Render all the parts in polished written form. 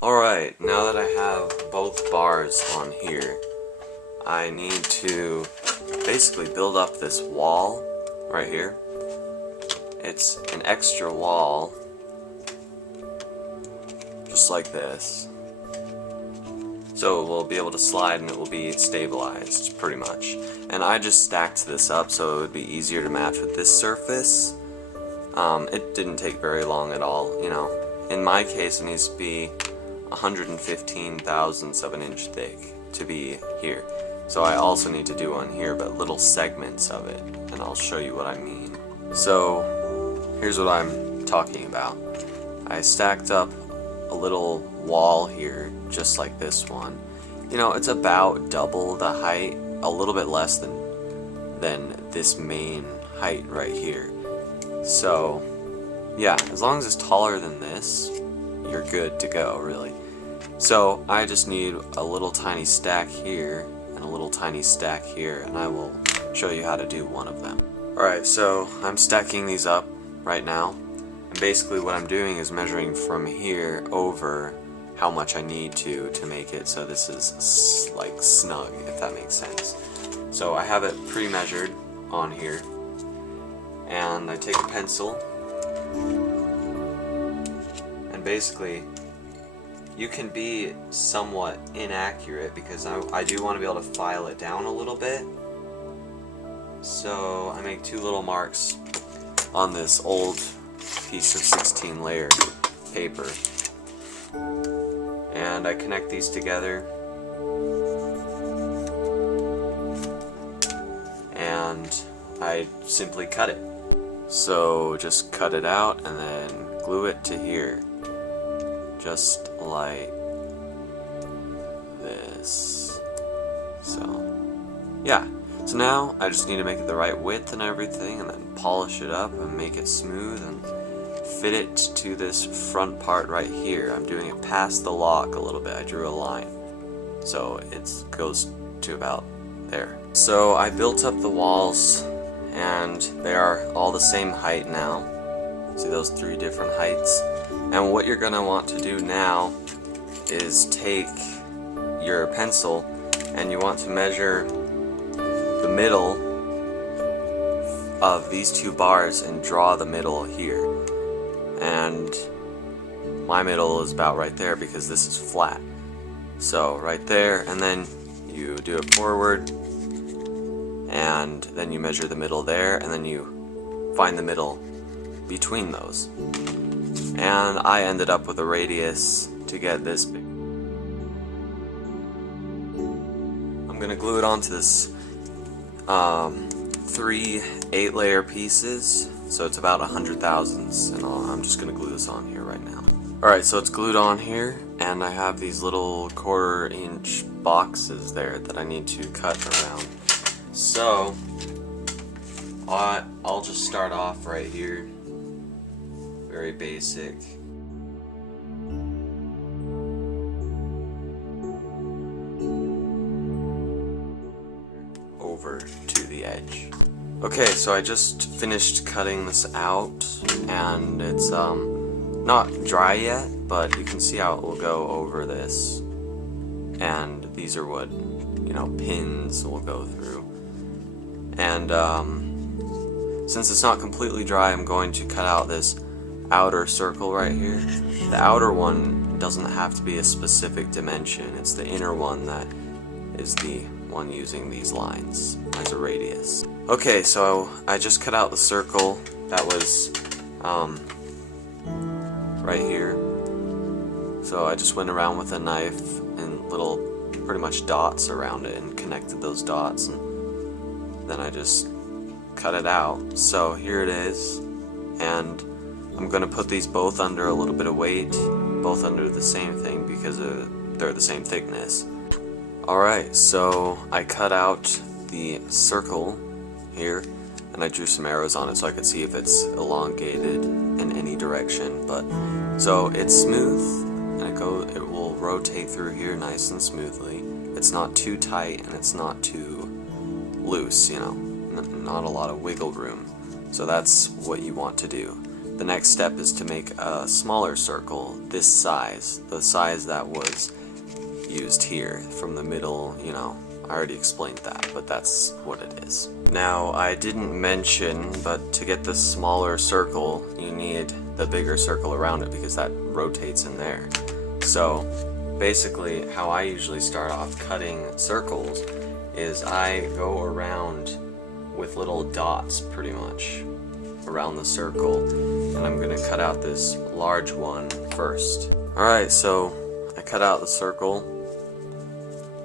Alright, now that I have both bars on here, I need to basically build up this wall right here. It's an extra wall, just like this. So it will be able to slide and it will be stabilized, pretty much. And I just stacked this up so it would be easier to match with this surface. It didn't take very long at all, you know. In my case, it needs to be 115 thousandths of an inch thick to be here. So I also need to do one here, but little segments of it, and I'll show you what I mean. So here's what I'm talking about. I stacked up a little wall here, just like this one. You know, it's about double the height, a little bit less than this main height right here. So yeah, as long as it's taller than this, you're good to go, really. So I just need a little tiny stack here and a little tiny stack here, and I will show you how to do one of them. Alright, so I'm stacking these up right now, and basically what I'm doing is measuring from here over how much I need to make it so this is like snug, if that makes sense. So I have it pre-measured on here, and I take a pencil, and basically you can be somewhat inaccurate because I do want to be able to file it down a little bit. So I make two little marks on this old piece of 16 layer paper, and I connect these together, and I simply cut it. So just cut it out and then glue it to here, just like this. So yeah, so now I just need to make it the right width and everything, and then polish it up and make it smooth and fit it to this front part right here. I'm doing it past the lock a little bit. I drew a line, so it goes to about there. So I built up the walls, and they are all the same height now. See those three different heights? And what you're going to want to do now is take your pencil and you want to measure the middle of these two bars and draw the middle here. And my middle is about right there because this is flat. So right there, and then you do it forward, and then you measure the middle there, and then you find the middle between those. And I ended up with a radius to get this big. I'm gonna glue it onto this 3 8-layer pieces, so it's about 100 thousandths, and I'm just gonna glue this on here right now. Alright, so it's glued on here, and I have these little 1/4 inch boxes there that I need to cut around. So I'll just start off right here, very basic. Over to the edge. Okay, so I just finished cutting this out, and it's not dry yet, but you can see how it will go over this. And these are what, you know, pins will go through. And since it's not completely dry, I'm going to cut out this outer circle right here. The outer one doesn't have to be a specific dimension. It's the inner one that is the one using these lines as a radius. Okay, so I just cut out the circle that was right here. So I just went around with a knife and little pretty much dots around it and connected those dots, and then I just cut it out. So here it is, and I'm going to put these both under a little bit of weight, both under the same thing because they're the same thickness. Alright, so I cut out the circle here, and I drew some arrows on it so I could see if it's elongated in any direction. But so it's smooth, and it will rotate through here nice and smoothly. It's not too tight and it's not too loose, you know, not a lot of wiggle room. So that's what you want to do. the next step is to make a smaller circle, this size, the size that was used here, from the middle, you know, I already explained that, but that's what it is. Now, I didn't mention, but to get this smaller circle, you need the bigger circle around it because that rotates in there. So, basically, how I usually start off cutting circles is I go around with little dots, pretty much, around the circle, and I'm going to cut out this large one first. Alright, so I cut out the circle,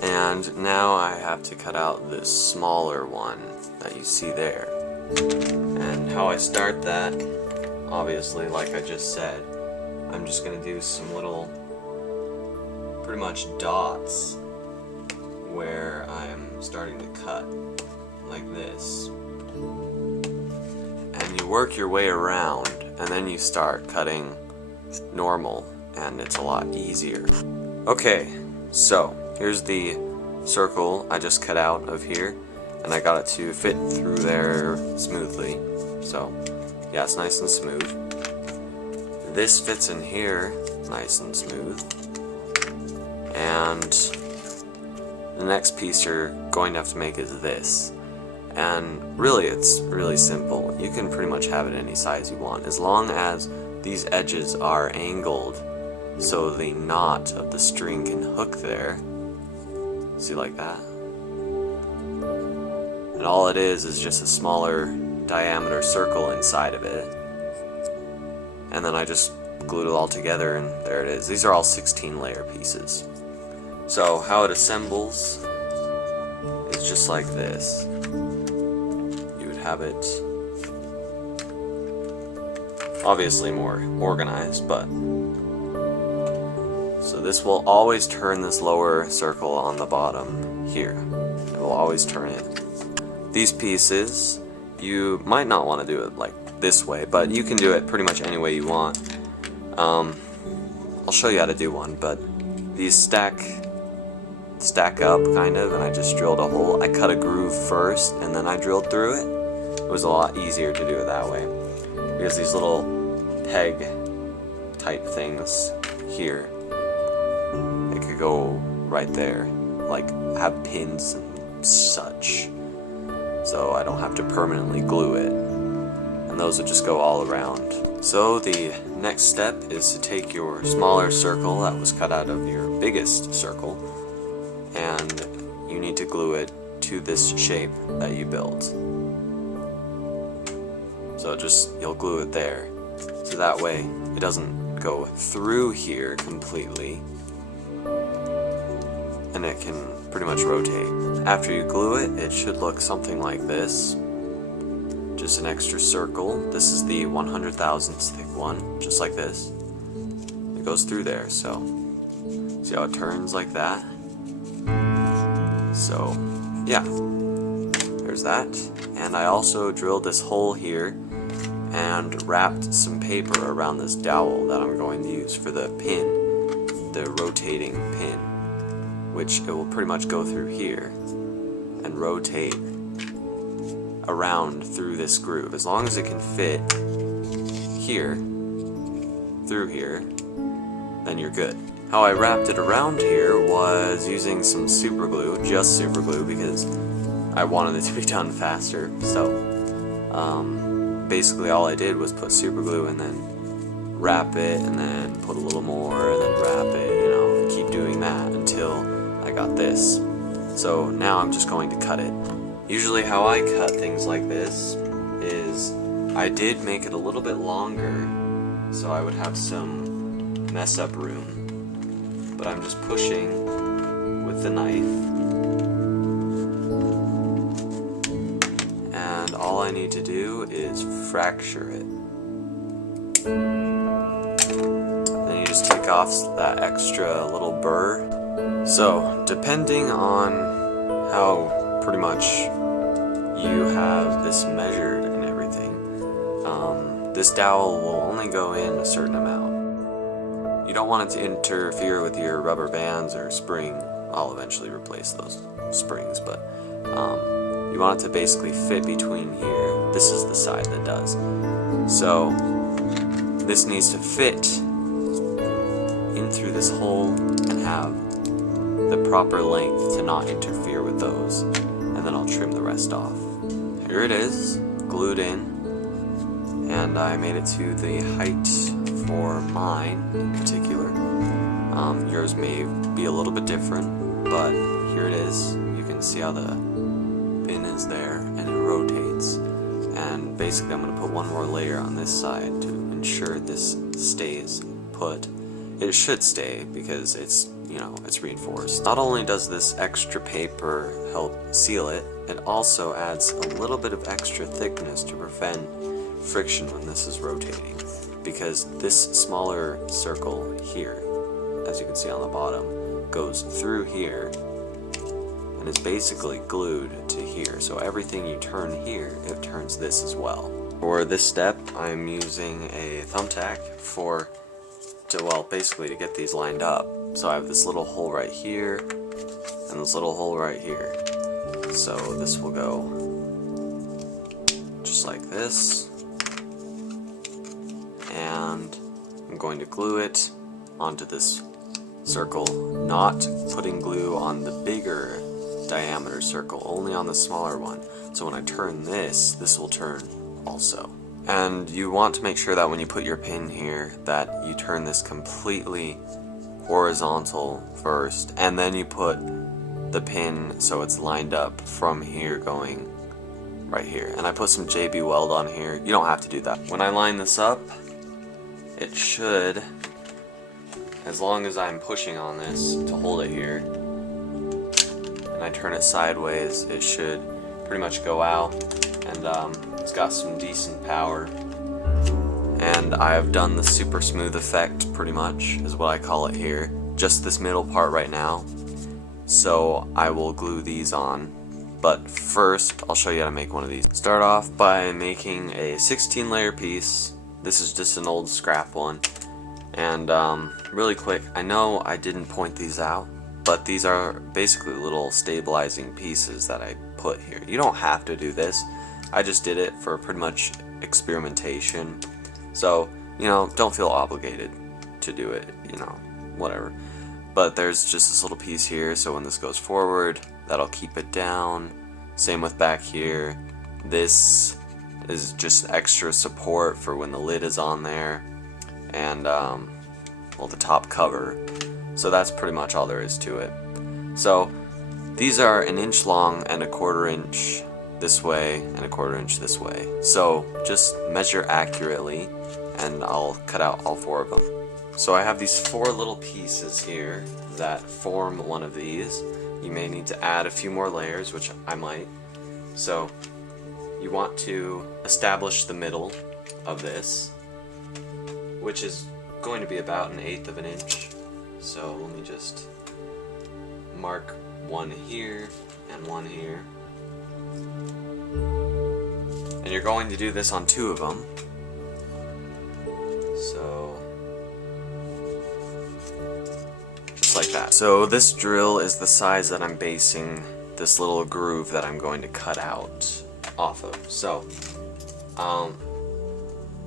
and now I have to cut out this smaller one that you see there. And how I start that, obviously, like I just said, I'm just going to do some little, pretty much dots, where I'm starting to cut, like this. And you work your way around, and then you start cutting normal, and it's a lot easier. Okay, so here's the circle I just cut out of here, and I got it to fit through there smoothly. So yeah, it's nice and smooth. This fits in here nice and smooth. And the next piece you're going to have to make is this. And really, it's really simple. You can pretty much have it any size you want, as long as these edges are angled so the knot of the string can hook there. See, like that? And all it is just a smaller diameter circle inside of it. And then I just glued it all together, and there it is. These are all 16 layer pieces. So how it assembles is just like this. You would have it obviously more organized, but so this will always turn this lower circle on the bottom here. It will always turn it. These pieces, you might not want to do it like this way, but you can do it pretty much any way you want. I'll show you how to do one, but these stack up kind of, and I just drilled a hole. I cut a groove first and then I drilled through it. It was a lot easier to do it that way because these little peg type things here, it could go right there, like have pins and such, so I don't have to permanently glue it, and those would just go all around. So the next step is to take your smaller circle that was cut out of your biggest circle, and you need to glue it to this shape that you built. So you'll glue it there, so that way it doesn't go through here completely, and it can pretty much rotate. After you glue it, it should look something like this. Just an extra circle. This is the 100,000th thick one, just like this. It goes through there, so see how it turns like that? So yeah, there's that. And I also drilled this hole here and wrapped some paper around this dowel that I'm going to use for the pin, the rotating pin, which it will pretty much go through here and rotate around through this groove. As long as it can fit here, through here, then you're good. How I wrapped it around here was using some super glue, just super glue, because I wanted it to be done faster. So basically all I did was put super glue and then wrap it and then put a little more and then wrap it, you know, and keep doing that until I got this. So now I'm just going to cut it. Usually how I cut things like this is I did make it a little bit longer so I would have some mess up room, but I'm just pushing with the knife, and all I need to do is fracture it. Then you just take off that extra little burr. So depending on how pretty much you have this measured and everything, this dowel will only go in a certain amount. You don't want it to interfere with your rubber bands or spring. I'll eventually replace those springs, but you want it to basically fit between here. This is the side that does. So this needs to fit in through this hole and have the proper length to not interfere with those, and then I'll trim the rest off. Here it is, glued in, and I made it to the height for mine in particular. Yours may be a little bit different, but here it is. You can see how the pin is there and it rotates, and basically I'm going to put one more layer on this side to ensure this stays put. It should stay because it's, you know, it's reinforced. Not only does this extra paper help seal it, it also adds a little bit of extra thickness to prevent friction when this is rotating, because this smaller circle here, as you can see on the bottom, goes through here and is basically glued to here. So everything you turn here, it turns this as well. For this step, I'm using a thumbtack basically to get these lined up. So I have this little hole right here and this little hole right here. So this will go just like this, and I'm going to glue it onto this circle, not putting glue on the bigger diameter circle, only on the smaller one. So when I turn this, this will turn also. And you want to make sure that when you put your pin here that you turn this completely horizontal first, and then you put the pin so it's lined up from here going right here. And I put some JB Weld on here. You don't have to do that. When I line this up, it should, as long as I'm pushing on this to hold it here, and I turn it sideways, it should pretty much go out, and it's got some decent power. And I've done the super smooth effect, pretty much, is what I call it here. Just this middle part right now. So I will glue these on. But first, I'll show you how to make one of these. Start off by making a 16 layer piece. This is just an old scrap one. And really quick, I know I didn't point these out, but these are basically little stabilizing pieces that I put here. You don't have to do this. I just did it for pretty much experimentation. So, you know, don't feel obligated to do it, you know, whatever. But there's just this little piece here, so when this goes forward, that'll keep it down. Same with back here. This is just extra support for when the lid is on there, and well, the top cover. So that's pretty much all there is to it. So these are 1 inch long and 1/4 inch this way and 1/4 inch this way. So just measure accurately, and I'll cut out all 4 of them. So I have these 4 little pieces here that form one of these. You may need to add a few more layers, which I might. So you want to establish the middle of this, which is going to be about 1/8 of an inch. So let me just mark one here and one here. And you're going to do this on 2 of them. So just like that. So this drill is the size that I'm basing this little groove that I'm going to cut out off of. So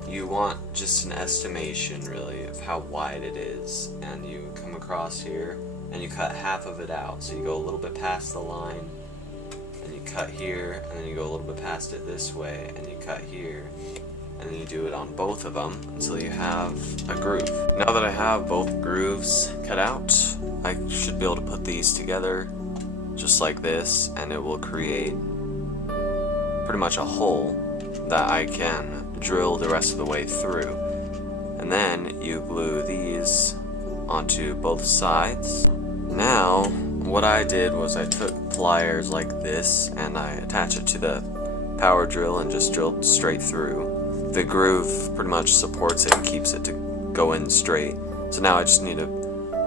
you want just an estimation really of how wide it is, and you come across here and you cut half of it out. So you go a little bit past the line, and you cut here, and then you go a little bit past it this way, and you cut here, and then you do it on both of them until you have a groove. Now that I have both grooves cut out, I should be able to put these together just like this, and it will create pretty much a hole that I can drill the rest of the way through. And then you glue these onto both sides. Now what I did was I took pliers like this and I attached it to the power drill and just drilled straight through. The groove pretty much supports it and keeps it to go in straight. So now I just need to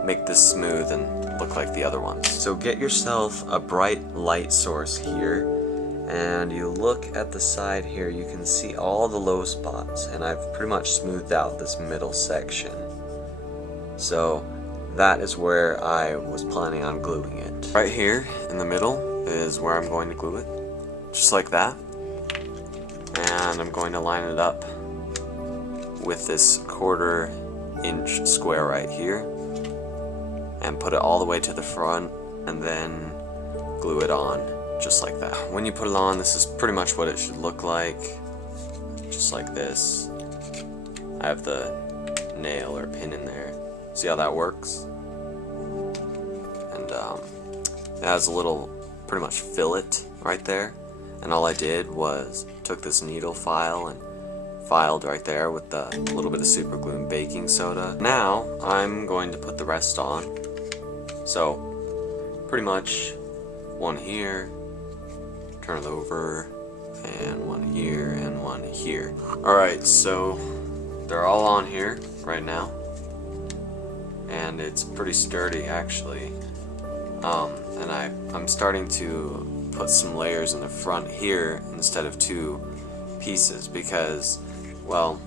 make this smooth and look like the other ones. So get yourself a bright light source here, and you look at the side here, you can see all the low spots, and I've pretty much smoothed out this middle section. So that is where I was planning on gluing it. Right here in the middle is where I'm going to glue it, just like that. And I'm going to line it up with this 1/4 inch square right here and put it all the way to the front and then glue it on just like that. When you put it on, this is pretty much what it should look like, just like this. I have the nail or pin in there. See how that works? And it has a little pretty much fillet right there, and all I did was took this needle file and filed right there with a little bit of super glue and baking soda. Now I'm going to put the rest on. So pretty much one here, turn it over, and one here and one here. Alright, so they're all on here right now, and it's pretty sturdy actually. And I'm starting to put some layers in the front here instead of 2 pieces because, well,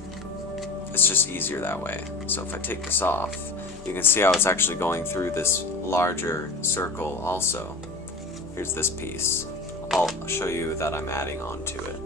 it's just easier that way. So if I take this off, you can see how it's actually going through this larger circle also. Here's this piece. I'll show you that I'm adding on to it.